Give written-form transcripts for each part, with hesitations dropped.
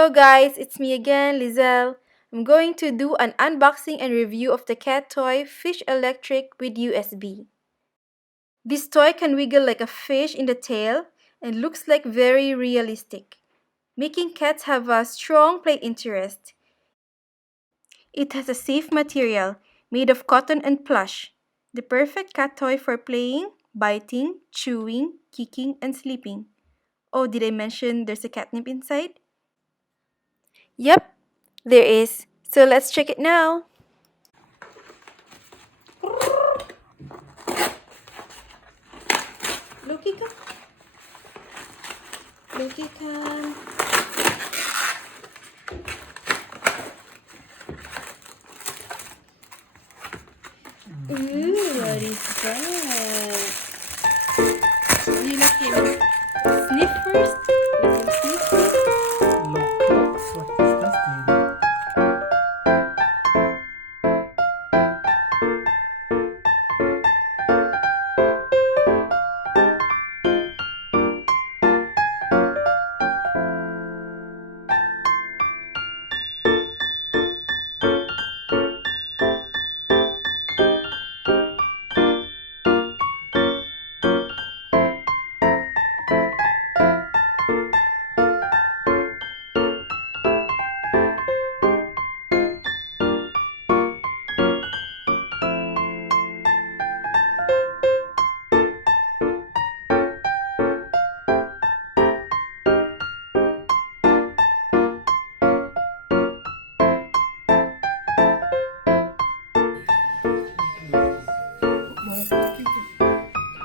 Hello guys, it's me again, Lizelle. I'm going to do an unboxing and review of the cat toy Fish Electric with USB. This toy can wiggle like a fish in the tail and looks like very realistic, making cats have a strong play interest. It has a safe material made of cotton and plush, the perfect cat toy for playing, biting, chewing, kicking, and sleeping. Oh, did I mention there's a catnip inside? Yep, there is. So let's check it now. Loki ka? Loki ka? Ooh, what is that? You like him sniff first? Let him sniff first. Looks like disgusting.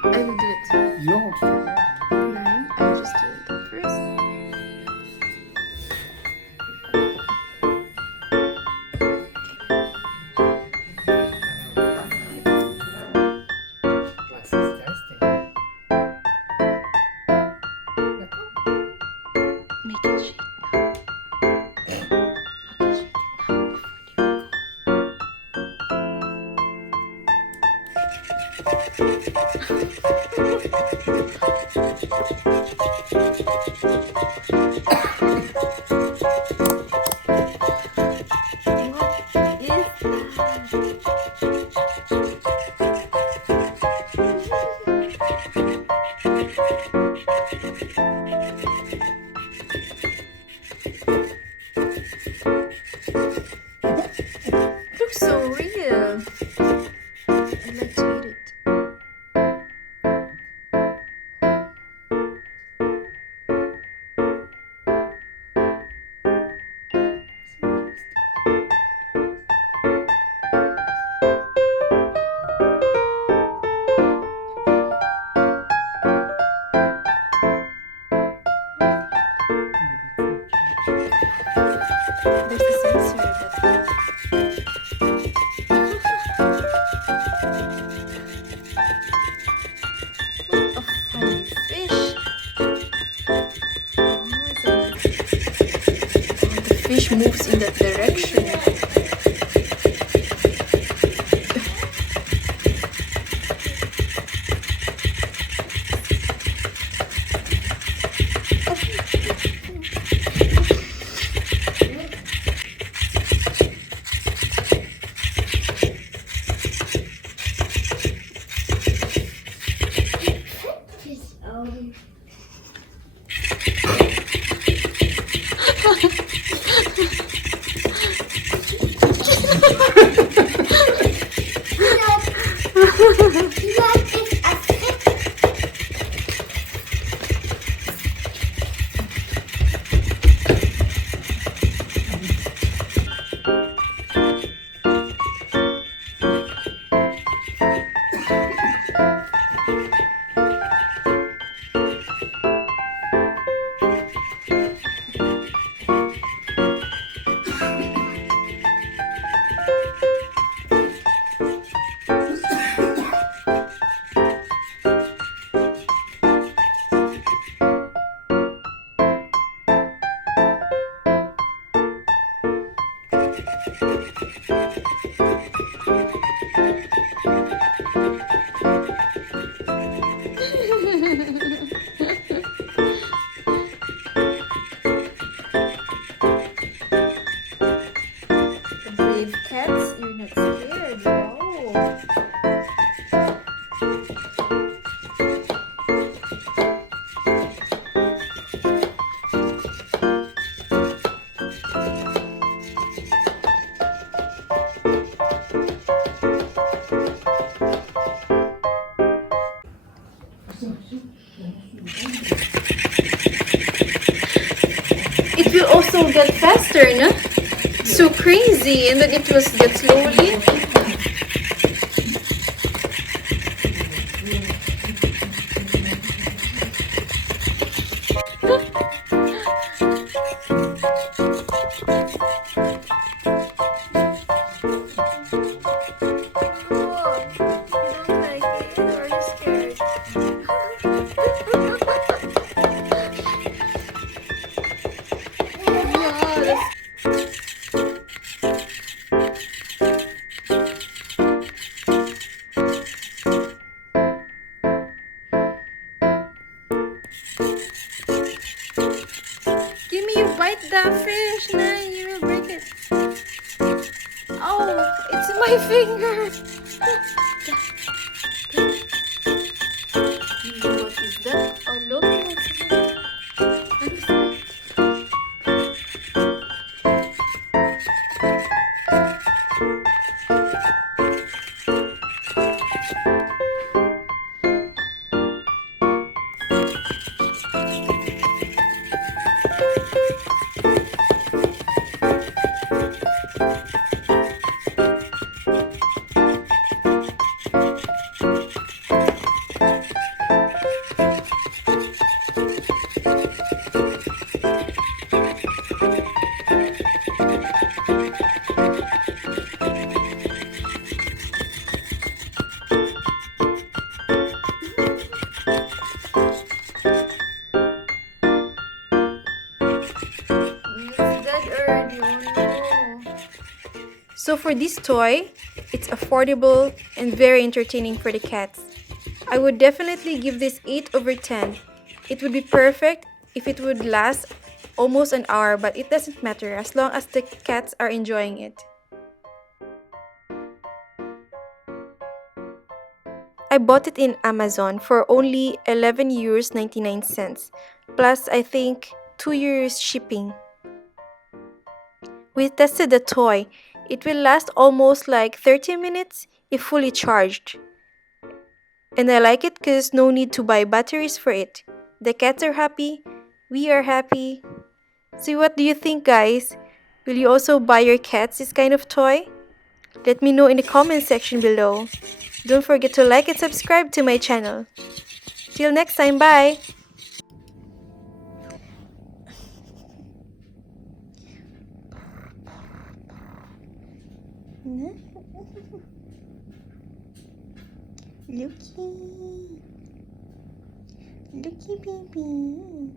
I will do it. Ja, Nein, I'll just do it first. that's disgusting. Make it shake now. Okay, shake it now before you go. What is that? Looks so real. I'd like to eat it. There's a sensor that. What a funny fish. Oh, so the fish moves in that direction. turn, huh? So crazy, and then it was get slowly. Oh, you don't like it, or are you scared? Yeah, that's. Give me, you bite the fish, nah, you will break it. Oh, it's my finger. What is that? Oh, look, what's that? What is that? It's dead already. Oh no. So for this toy, it's affordable and very entertaining for the cats. I would definitely give this 8 over 10. It would be perfect if it would last almost an hour, but it doesn't matter as long as the cats are enjoying it. I bought it in Amazon for only 11 euros 99 cents, plus I think 2 euros shipping. We tested the toy. It will last almost like 30 minutes if fully charged. And I like it because no need to buy batteries for it. The cats are happy, we are happy. So what do you think, guys? Will you also buy your cats this kind of toy? Let me know in the comment section below. Don't forget to like and subscribe to my channel. Till next time, bye! Looky, looky baby.